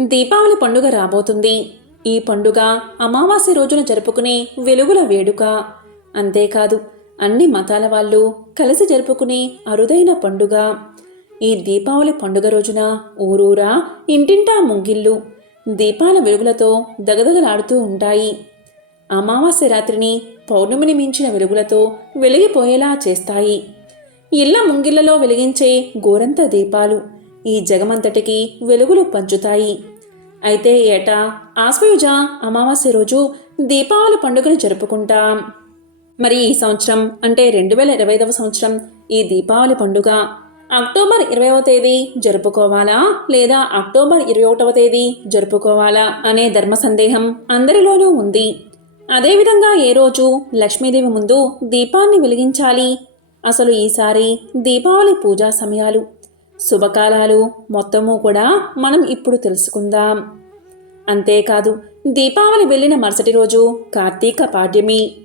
దీపావళి పండుగ రాబోతుంది. ఈ పండుగ అమావాస్య రోజున జరుపుకునే వెలుగుల వేడుక. అంతేకాదు అన్ని మతాల వాళ్ళు కలిసి జరుపుకునే అరుదైన పండుగ. ఈ దీపావళి పండుగ రోజున ఊరూరా ఇంటింటా ముంగిళ్ళు దీపాల వెలుగులతో దగదగలాడుతూ ఉంటాయి. అమావాస్య రాత్రిని పౌర్ణమిని మించిన వెలుగులతో వెలిగిపోయేలా చేస్తాయి. ఇళ్ళ ముంగిళ్ళలో వెలిగించే గోరంత దీపాలు. ఈ జగమంతటికి వెలుగులు పంచుతాయి. అయితే ఏటా? ఆశ్వయుజ అమావాస్య రోజు దీపావళి పండుగను జరుపుకుంటాం. మరి ఈ సంవత్సరం అంటే రెండు వేల ఇరవై ఐదవ సంవత్సరం ఈ దీపావళి పండుగ అక్టోబర్ ఇరవైవ తేదీ జరుపుకోవాలా లేదా అక్టోబర్ ఇరవై ఒకటవ తేదీ జరుపుకోవాలా అనే ధర్మ సందేహం అందరిలోనూ ఉంది. అదేవిధంగా ఏ రోజు లక్ష్మీదేవి ముందు దీపాన్ని వెలిగించాలి? అసలు ఈసారి దీపావళి పూజా సమయాలు శుభకాలాలు మొత్తము కూడా మనం ఇప్పుడు తెలుసుకుందాం. అంతేకాదు దీపావళి వెళ్ళిన మరుసటి రోజు కార్తీక పాడ్యమి.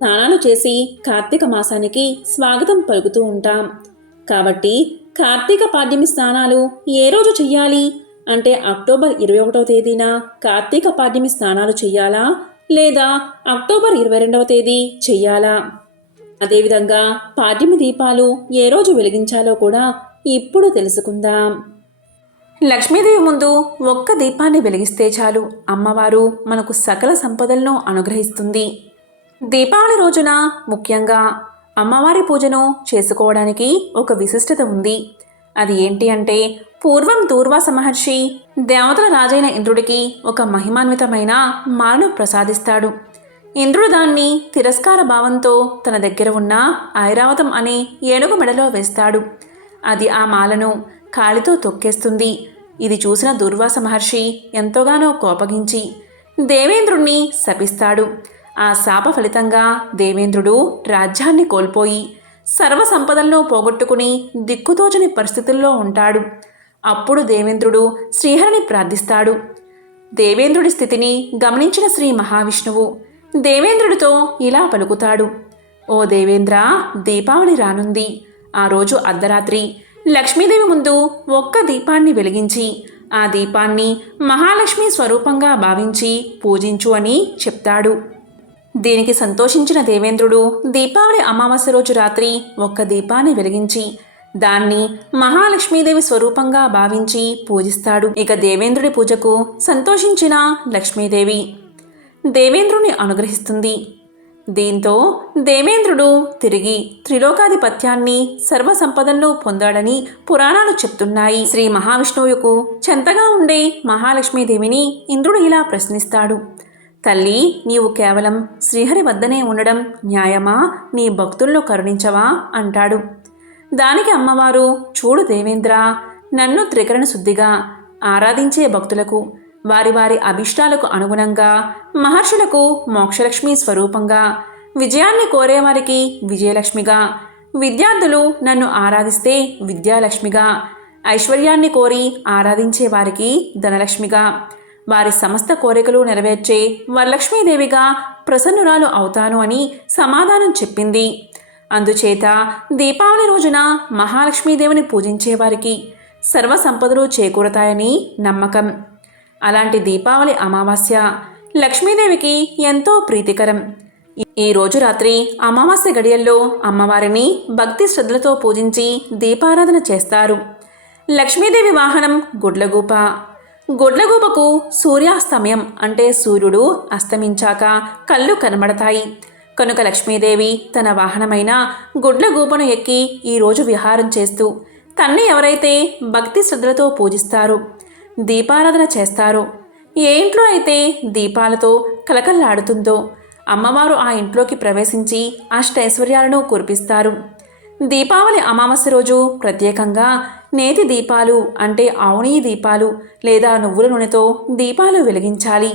స్నానాలు చేసి కార్తీక మాసానికి స్వాగతం పలుకుతూ ఉంటాం. కాబట్టి కార్తీక పాడ్యమి స్నానాలు ఏ రోజు చెయ్యాలి? అంటే అక్టోబర్ ఇరవై ఒకటవ తేదీన కార్తీక పాడ్యమి స్నానాలు చెయ్యాలా? లేదా అక్టోబర్ ఇరవై రెండవ తేదీ చెయ్యాలా? అదేవిధంగా పాడ్యమి దీపాలు ఏ రోజు వెలిగించాలో కూడా ఇప్పుడు తెలుసుకుందాం. లక్ష్మీదేవి ముందు ఒక్క దీపాన్ని వెలిగిస్తే చాలు. అమ్మవారు మనకు సకల సంపదలను అనుగ్రహిస్తుంది. దీపావళి రోజున ముఖ్యంగా అమ్మవారి పూజను చేసుకోవడానికి ఒక విశిష్టత ఉంది. అది ఏంటి అంటే పూర్వం దూర్వాస మహర్షి దేవతల రాజైన ఇంద్రుడికి ఒక మహిమాన్వితమైన మాలను ప్రసాదిస్తాడు. ఇంద్రుడు దాన్ని తిరస్కార భావంతో తన దగ్గర ఉన్న ఐరావతం అనే ఏనుగు మెడలో వేస్తాడు. అది ఆ మాలను కాలితో తొక్కేస్తుంది. ఇది చూసిన దుర్వాస మహర్షి ఎంతోగానో కోపగించి దేవేంద్రుణ్ణి శపిస్తాడు. ఆ శాప ఫలితంగా దేవేంద్రుడు రాజ్యాన్ని కోల్పోయి సర్వసంపదలను పోగొట్టుకుని దిక్కుతోచని పరిస్థితుల్లో ఉంటాడు. అప్పుడు దేవేంద్రుడు శ్రీహరిని ప్రార్థిస్తాడు. దేవేంద్రుడి స్థితిని గమనించిన శ్రీ మహావిష్ణువు దేవేంద్రుడితో ఇలా పలుకుతాడు. ఓ దేవేంద్ర దీపావళి రానుంది. ఆ రోజు అర్ధరాత్రి. లక్ష్మీదేవి ముందు ఒక్క దీపాన్ని వెలిగించి ఆ దీపాన్ని మహాలక్ష్మి స్వరూపంగా భావించి పూజించు అని చెప్తాడు. దీనికి సంతోషించిన దేవేంద్రుడు దీపావళి అమావాస్య రోజు రాత్రి ఒక్క దీపాన్ని వెలిగించి దాన్ని మహాలక్ష్మీదేవి స్వరూపంగా భావించి పూజిస్తాడు. ఇక దేవేంద్రుడి పూజకు సంతోషించిన లక్ష్మీదేవి దేవేంద్రుని అనుగ్రహిస్తుంది. దీంతో దేవేంద్రుడు తిరిగి త్రిలోకాధిపత్యాన్ని సర్వసంపదను పొందాడని పురాణాలు చెప్తున్నాయి. శ్రీ మహావిష్ణువుకు చెంతగా ఉండే మహాలక్ష్మీదేవిని ఇంద్రుడు ఇలా ప్రశ్నిస్తాడు. తల్లి నీవు కేవలం శ్రీహరి వద్దనే ఉండడం న్యాయమా? నీ భక్తుల్లో కరుణించవా? అంటాడు. దానికి అమ్మవారు చూడు దేవేంద్ర నన్ను త్రికరణ శుద్ధిగా ఆరాధించే భక్తులకు వారి వారి అభిష్టాలకు అనుగుణంగా మహర్షులకు మోక్షలక్ష్మి స్వరూపంగా విజయాన్ని కోరేవారికి విజయలక్ష్మిగా విద్యార్థులు నన్ను ఆరాధిస్తే విద్యాలక్ష్మిగా ఐశ్వర్యాన్ని కోరి ఆరాధించే వారికి ధనలక్ష్మిగా వారి సమస్త కోరికలు నెరవేర్చే వరలక్ష్మీదేవిగా ప్రసన్నురాలు అవుతాను అని సమాధానం చెప్పింది. అందుచేత దీపావళి రోజున మహాలక్ష్మీదేవిని పూజించే వారికి సర్వ సంపదలు చేకూరతాయని నమ్మకం. అలాంటి దీపావళి అమావాస్య. లక్ష్మీదేవికి ఎంతో ప్రీతికరం. ఈ రోజు రాత్రి అమావాస్య గడియల్లో అమ్మవారిని భక్తి శ్రద్ధలతో పూజించి దీపారాధన చేస్తారు. లక్ష్మీదేవి వాహనం గుడ్లగూప. గుడ్లగూపకు సూర్యాస్తమయం అంటే సూర్యుడు అస్తమించాక కళ్ళు కనబడతాయి. కనుక లక్ష్మీదేవి తన వాహనమైన గుడ్లగూపను ఎక్కి ఈరోజు విహారం చేస్తూ తన్ని ఎవరైతే భక్తి శ్రద్ధలతో పూజిస్తారు దీపారాధన చేస్తారు? ఏ ఇంట్లో అయితే దీపాలతో కలకల్లాడుతుందో అమ్మవారు ఆ ఇంట్లోకి ప్రవేశించి అష్టైశ్వర్యాలను కురిపిస్తారు. దీపావళి అమావాస్య రోజు ప్రత్యేకంగా నేతి దీపాలు అంటే ఆవునీ దీపాలు లేదా నువ్వుల నూనెతో దీపాలు వెలిగించాలి.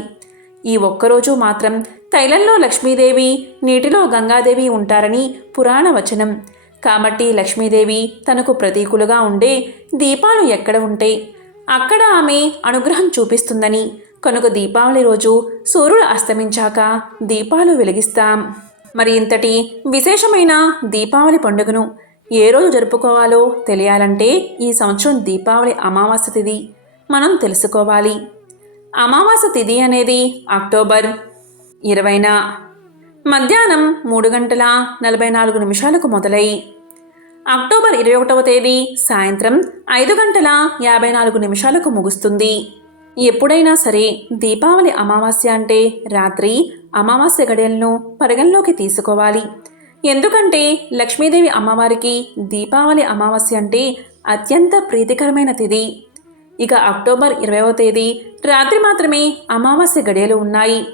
ఈ ఒక్కరోజు మాత్రం తైలంలో లక్ష్మీదేవి నీటిలో గంగాదేవి ఉంటారని పురాణ వచనం. కాబట్టి లక్ష్మీదేవి తనకు ప్రతీకులుగా ఉండే దీపాలు ఎక్కడ ఉంటే అక్కడ ఆమె అనుగ్రహం చూపిస్తుందని. కనుక దీపావళి రోజు సూర్యుడు అస్తమించాక దీపాలు వెలిగిస్తాం. మరి ఇంతటి విశేషమైన దీపావళి పండుగను ఏ రోజు జరుపుకోవాలో తెలియాలంటే ఈ సంవత్సరం దీపావళి అమావాస్య తిథి మనం తెలుసుకోవాలి. అమావాస్య తిథి అనేది అక్టోబర్ ఇరవైన మధ్యాహ్నం మూడు గంటల నలభై నాలుగు నిమిషాలకు మొదలై అక్టోబర్ ఇరవై ఒకటవ తేదీ సాయంత్రం ఐదు గంటల యాభై నాలుగు నిమిషాలకు ముగుస్తుంది. ఎప్పుడైనా సరే దీపావళి అమావాస్య అంటే రాత్రి అమావాస్య గడియలను పరిగణలోకి తీసుకోవాలి. ఎందుకంటే లక్ష్మీదేవి అమ్మవారికి దీపావళి అమావాస్య అంటే అత్యంత ప్రీతికరమైన తిథి. ఇక అక్టోబర్ ఇరవైవ తేదీ రాత్రి మాత్రమే అమావాస్య గడియలు ఉన్నాయి.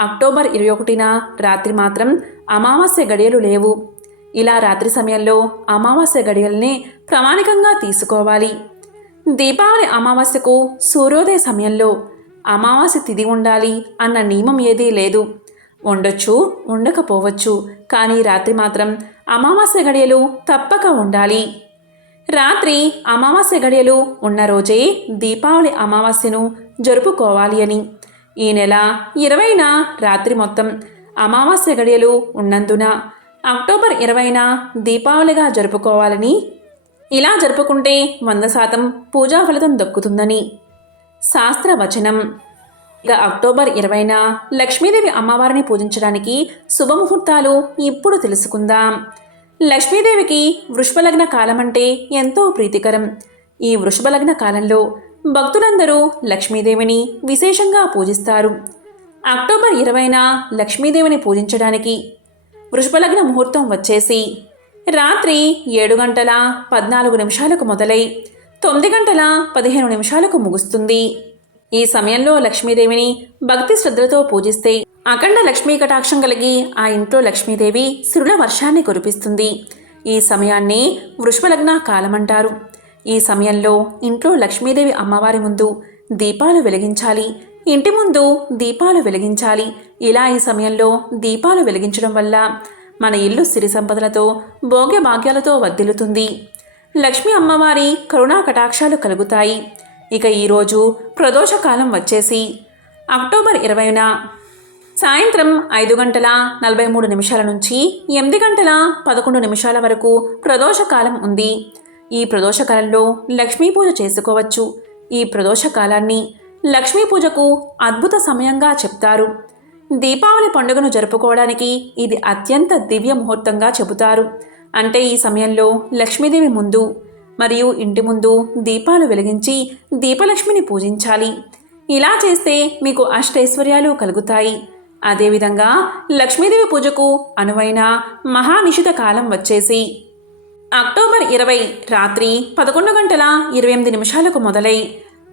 అక్టోబర్ ఇరవై ఒకటిన రాత్రి మాత్రం అమావాస్య గడియలు లేవు. ఇలా రాత్రి సమయంలో అమావాస్య గడియల్ని ప్రామాణికంగా తీసుకోవాలి. దీపావళి అమావాస్యకు సూర్యోదయ సమయంలో అమావాస్య తిది ఉండాలి అన్న నియమం ఏదీ లేదు. ఉండొచ్చు ఉండకపోవచ్చు కానీ రాత్రి మాత్రం అమావాస్య గడియలు తప్పక ఉండాలి. రాత్రి అమావాస్య గడియలు ఉన్న రోజే దీపావళి అమావాస్యను జరుపుకోవాలి అని. ఈ నెల ఇరవైన రాత్రి మొత్తం అమావాస్య గడియలు ఉన్నందున అక్టోబర్ ఇరవైన దీపావళిగా జరుపుకోవాలని. ఇలా జరుపుకుంటే వంద శాతం పూజా ఫలితం దక్కుతుందని. శాస్త్రవచనం ఇక అక్టోబర్ ఇరవైన లక్ష్మీదేవి అమ్మవారిని పూజించడానికి శుభముహూర్తాలు ఇప్పుడు తెలుసుకుందాం. లక్ష్మీదేవికి వృషభలగ్న కాలం అంటే ఎంతో ప్రీతికరం. ఈ వృషభలగ్న కాలంలో భక్తులందరూ లక్ష్మీదేవిని విశేషంగా పూజిస్తారు. అక్టోబర్ ఇరవైన లక్ష్మీదేవిని పూజించడానికి వృషభలగ్న ముహూర్తం వచ్చేసి రాత్రి ఏడు గంటల పద్నాలుగు నిమిషాలకు మొదలై తొమ్మిది గంటల పదిహేను నిమిషాలకు ముగుస్తుంది. ఈ సమయంలో లక్ష్మీదేవిని భక్తి శ్రద్ధలతో పూజిస్తే అఖండ లక్ష్మీ కటాక్షం కలిగి ఆ ఇంట్లో లక్ష్మీదేవి సిరుల వర్షాన్ని కురిపిస్తుంది. ఈ సమయాన్ని వృషభలగ్న కాలమంటారు ఈ సమయంలో ఇంట్లో లక్ష్మీదేవి అమ్మవారి ముందు దీపాలు వెలిగించాలి. ఇంటి ముందు దీపాలు వెలిగించాలి. ఇలా ఈ సమయంలో దీపాలు వెలిగించడం వల్ల మన ఇల్లు సిరి సంపదలతో భోగ్య భాగ్యాలతో వర్ధిల్లుతుంది. లక్ష్మీ అమ్మవారి కరుణా కటాక్షాలు కలుగుతాయి. ఇక ఈరోజు ప్రదోషకాలం వచ్చేసి. అక్టోబర్ ఇరవైన సాయంత్రం ఐదు గంటల నలభై మూడు నిమిషాల నుంచి ఎనిమిది గంటల పదకొండు నిమిషాల వరకు ప్రదోషకాలం ఉంది. ఈ ప్రదోషకాలంలో లక్ష్మీ పూజ చేసుకోవచ్చు. ఈ ప్రదోషకాలాన్ని లక్ష్మీ పూజకు అద్భుత సమయంగా చెప్తారు. దీపావళి పండుగను జరుపుకోవడానికి ఇది అత్యంత దివ్య ముహూర్తంగా చెబుతారు. అంటే ఈ సమయంలో లక్ష్మీదేవి ముందు మరియు ఇంటి ముందు దీపాలు వెలిగించి దీపలక్ష్మిని పూజించాలి. ఇలా చేస్తే మీకు అష్టైశ్వర్యాలు కలుగుతాయి. అదేవిధంగా లక్ష్మీదేవి పూజకు అనువైన మహానిషిత కాలం వచ్చేసి అక్టోబర్ ఇరవై రాత్రి పదకొండు గంటల ఇరవై ఎనిమిది నిమిషాలకు మొదలై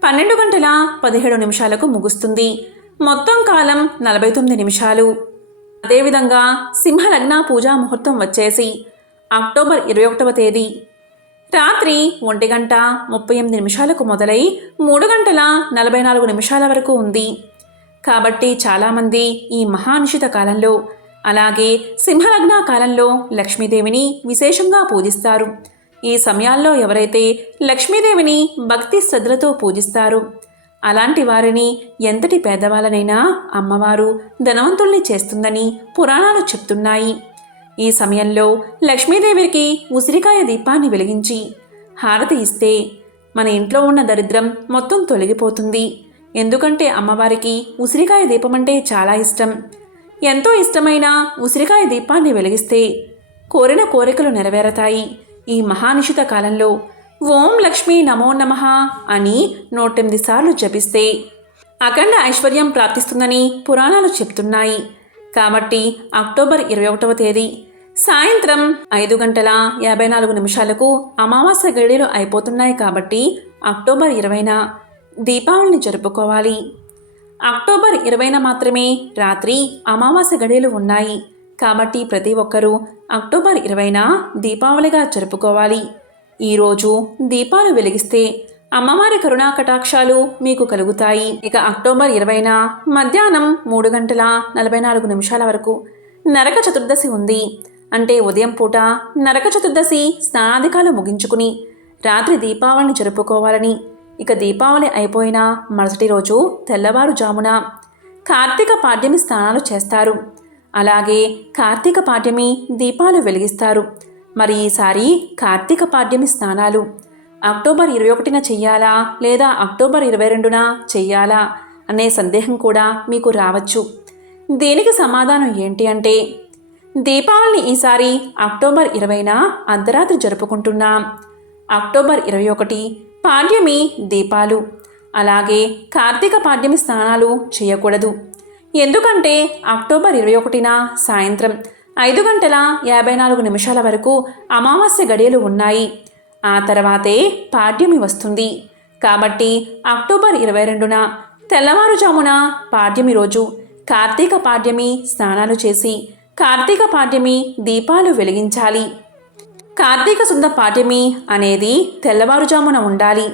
పన్నెండు గంటల పదిహేడు నిమిషాలకు ముగుస్తుంది. మొత్తం కాలం నలభై తొమ్మిది నిమిషాలు. అదేవిధంగా సింహలగ్న పూజా ముహూర్తం వచ్చేసి అక్టోబర్ ఇరవై ఒకటవ తేదీ. రాత్రి ఒంటి గంట ముప్పై ఎనిమిది నిమిషాలకు మొదలై మూడు గంటల నలభై నాలుగు నిమిషాల వరకు ఉంది. కాబట్టి చాలామంది ఈ మహానిషిత కాలంలో అలాగే సింహలగ్న కాలంలో లక్ష్మీదేవిని విశేషంగా పూజిస్తారు. ఈ సమయాల్లో ఎవరైతే లక్ష్మీదేవిని భక్తి శ్రద్ధలతో పూజిస్తారు అలాంటి వారిని ఎంతటి పేదవాళ్ళనైనా అమ్మవారు ధనవంతుల్ని చేస్తుందని పురాణాలు చెప్తున్నాయి. ఈ సమయంలో లక్ష్మీదేవికి ఉసిరికాయ దీపాన్ని వెలిగించి హారతి ఇస్తే మన ఇంట్లో ఉన్న దరిద్రం మొత్తం తొలగిపోతుంది. ఎందుకంటే అమ్మవారికి ఉసిరికాయ దీపం అంటే చాలా ఇష్టం. ఎంతో ఇష్టమైన ఉసిరికాయ దీపాన్ని వెలిగిస్తే కోరిన కోరికలు నెరవేరతాయి. ఈ మహానిషిత కాలంలో ఓం లక్ష్మీ నమో నమః అని నూటెనిమిది సార్లు జపిస్తే అఖండ ఐశ్వర్యం ప్రాప్తిస్తుందని పురాణాలు చెప్తున్నాయి. కాబట్టి అక్టోబర్ ఇరవై ఒకటవ తేదీ సాయంత్రం ఐదు గంటల యాభై నాలుగు నిమిషాలకు అమావాస్య గడియలు అయిపోతున్నాయి కాబట్టి అక్టోబర్ ఇరవైన దీపావళిని జరుపుకోవాలి. అక్టోబర్ ఇరవైన మాత్రమే రాత్రి అమావాస్య గడియలు ఉన్నాయి. కాబట్టి ప్రతి ఒక్కరూ అక్టోబర్ ఇరవైన దీపావళిగా జరుపుకోవాలి. ఈరోజు దీపాలు వెలిగిస్తే అమ్మవారి కరుణా కటాక్షాలు మీకు కలుగుతాయి. ఇక అక్టోబర్ ఇరవైన మధ్యాహ్నం మూడు గంటల నలభై నాలుగు నిమిషాల వరకు నరక చతుర్దశి ఉంది. అంటే ఉదయం పూట నరక చతుర్దశి స్నానాధికాలు ముగించుకుని రాత్రి దీపావళిని జరుపుకోవాలని. ఇక దీపావళి అయిపోయిన మరుసటి రోజు తెల్లవారుజామున కార్తీక పాడ్యమి స్నానాలు చేస్తారు. అలాగే కార్తీక పాడ్యమి దీపాలు వెలిగిస్తారు. మరి ఈసారి కార్తీక పాడ్యమి స్నానాలు. అక్టోబర్ ఇరవై ఒకటిన చెయ్యాలా లేదా అక్టోబర్ ఇరవై రెండున చెయ్యాలా అనే సందేహం కూడా మీకు రావచ్చు. దీనికి సమాధానం ఏంటి అంటే దీపావళిని ఈసారి అక్టోబర్ ఇరవైన అర్ధరాత్రి జరుపుకుంటున్నాం. అక్టోబర్ ఇరవై ఒకటి పాడ్యమి దీపాలు. అలాగే కార్తీక పాడ్యమి స్నానాలు చేయకూడదు. ఎందుకంటే అక్టోబర్ ఇరవై ఒకటిన సాయంత్రం ఐదు గంటల యాభై నాలుగు నిమిషాల వరకు అమావాస్య గడియలు ఉన్నాయి. ఆ తర్వాతే పాడ్యమి వస్తుంది. కాబట్టి అక్టోబర్ ఇరవై రెండున తెల్లవారుజామున పాడ్యమి రోజు కార్తీక పాడ్యమి స్నానాలు చేసి కార్తీక పాడ్యమి దీపాలు వెలిగించాలి. కార్తీక శుద్ధ పాడ్యమి అనేది తెల్లవారుజామున ఉండాలి.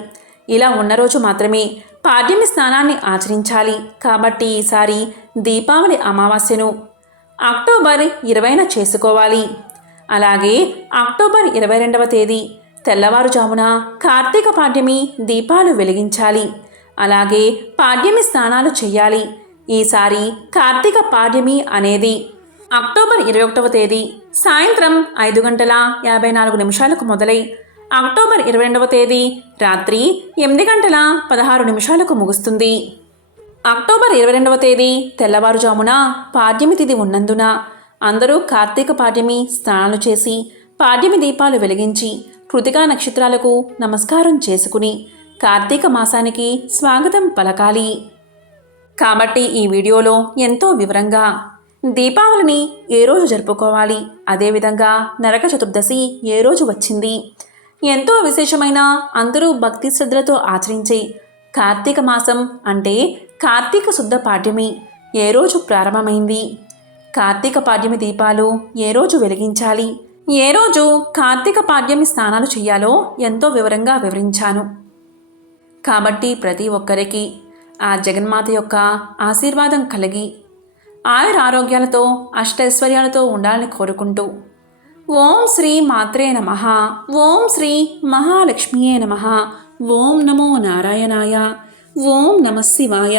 ఇలా ఉన్న రోజు మాత్రమే పాడ్యమి స్నానాన్ని ఆచరించాలి కాబట్టి ఈసారి దీపావళి అమావాస్యను అక్టోబర్ ఇరవైన చేసుకోవాలి. అలాగే అక్టోబర్ ఇరవై రెండవ తేదీ తెల్లవారుజామున కార్తీక పాడ్యమి దీపాలు వెలిగించాలి. అలాగే పాడ్యమి స్నానాలు చేయాలి. ఈసారి కార్తీక పాడ్యమి అనేది అక్టోబర్ ఇరవై ఒకటవ తేదీ సాయంత్రం ఐదు గంటల యాభై నాలుగు నిమిషాలకు మొదలై అక్టోబర్ ఇరవై రెండవ తేదీ రాత్రి ఎనిమిది గంటల పదహారు నిమిషాలకు ముగుస్తుంది. అక్టోబర్ ఇరవై రెండవ తేదీ తెల్లవారుజామున పాడ్యమి తిథి ఉన్నందున అందరూ కార్తీక పాడ్యమి స్నానాలు చేసి పాడ్యమి దీపాలు వెలిగించి కృతికా నక్షత్రాలకు నమస్కారం చేసుకుని కార్తీక మాసానికి స్వాగతం పలకాలి. కాబట్టి ఈ వీడియోలో ఎంతో వివరంగా దీపావళిని ఏ రోజు జరుపుకోవాలి? అదేవిధంగా నరక చతుర్దశి ఏ రోజు వచ్చింది? ఎంతో విశేషమైన అందరూ భక్తి శ్రద్ధలతో ఆచరించే కార్తీక మాసం అంటే కార్తీక శుద్ధ పాఠ్యమి ఏ రోజు ప్రారంభమైంది? కార్తీక పాడ్యమి దీపాలు ఏ రోజు వెలిగించాలి? ఏ రోజు కార్తీక పాడ్యమి స్నానాలు చేయాలో ఎంతో వివరంగా వివరించాను. కాబట్టి ప్రతి ఒక్కరికి ఆ జగన్మాత యొక్క ఆశీర్వాదం కలిగి ఆయుర ఆరోగ్యాలతో అష్టైశ్వర్యాలతో ఉండాలని కోరుకుంటూ ఓం శ్రీ మాత్రే నమ ఓం శ్రీ మహాలక్ష్మియే నమ ఓం నమో నారాయణాయ ఓం నమ శివాయ